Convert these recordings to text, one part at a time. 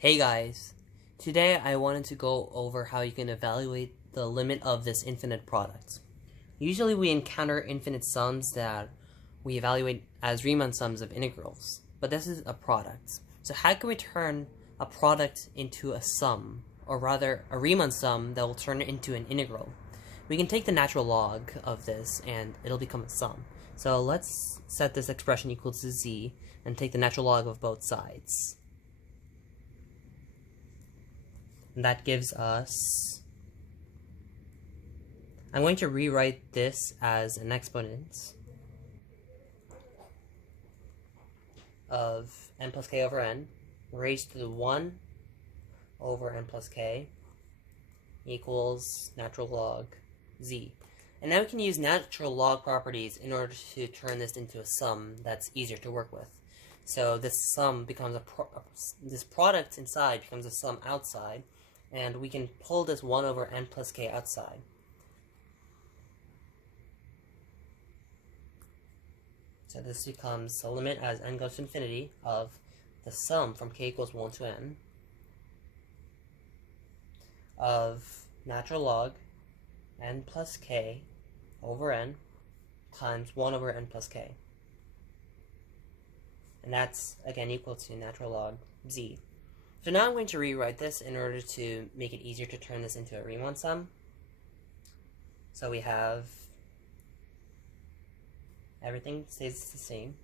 Hey guys, today I wanted to go over how you can evaluate the limit of this infinite product. Usually we encounter infinite sums that we evaluate as Riemann sums of integrals, but this is a product. So how can we turn a product into a sum, or rather a Riemann sum that will turn it into an integral? We can take the natural log of this and it'll become a sum. So let's set this expression equal to z and take the natural log of both sides. And that gives us, I'm going to rewrite this as an exponent of n plus k over n raised to the 1 over n plus k equals natural log z. And now we can use natural log properties in order to turn this into a sum that's easier to work with. So this sum becomes this product inside becomes a sum outside, and we can pull this 1 over n plus k outside. So this becomes a limit as n goes to infinity of the sum from k equals 1 to n of natural log n plus k over n times 1 over n plus k. And that's, again, equal to natural log z. So now I'm going to rewrite this in order to make it easier to turn this into a Riemann sum. So we have, everything stays the same.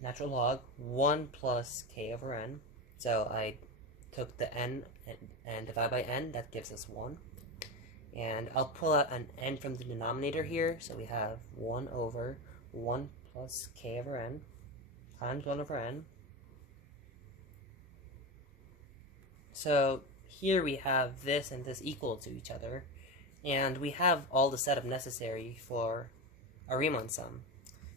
Natural log 1 plus k over n. So I took the n and divide by n, that gives us 1. And I'll pull out an n from the denominator here, so we have 1 over 1 plus k over n times 1 over n. So here we have this and this equal to each other, and we have all the setup necessary for a Riemann sum.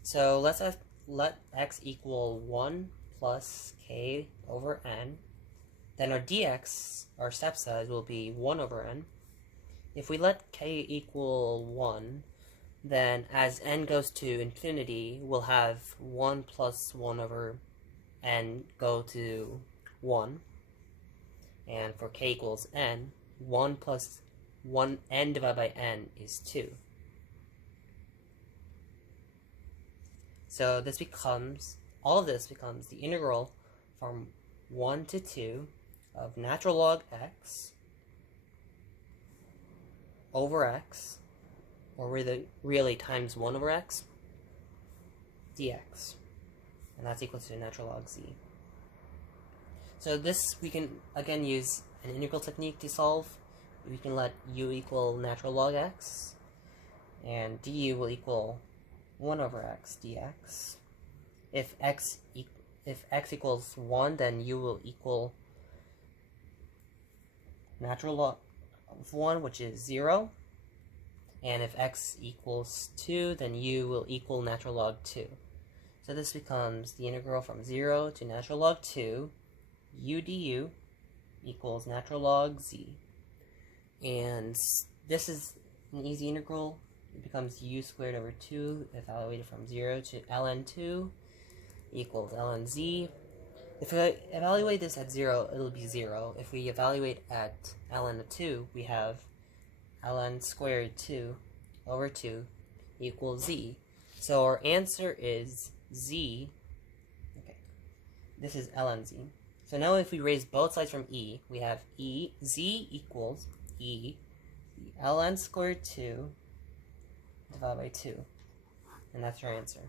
So let's let x equal 1 plus k over n. Then our dx, our step size, will be 1 over n. If we let k equal 1, then as n goes to infinity, we'll have 1 plus 1 over n go to 1. And for k equals n, 1 plus 1 n divided by n is 2. So this becomes, all of this becomes the integral from 1 to 2 of natural log x over x, or really times 1 over x, dx. And that's equal to natural log z. So this, we can again use an integral technique to solve. We can let u equal natural log x, and du will equal 1 over x dx. If x equals 1, then u will equal natural log of 1, which is 0. And if x equals 2, then u will equal natural log 2. So this becomes the integral from 0 to natural log 2 u du equals natural log z. And this is an easy integral. It becomes u squared over 2 evaluated from 0 to ln 2 equals ln z. If we evaluate this at 0, it'll be 0. If we evaluate at ln of 2, we have ln squared 2 over 2 equals z. So our answer is z. Okay, this is ln z. So now if we raise both sides from e, we have z equals the ln squared 2 divided by 2. And that's our answer.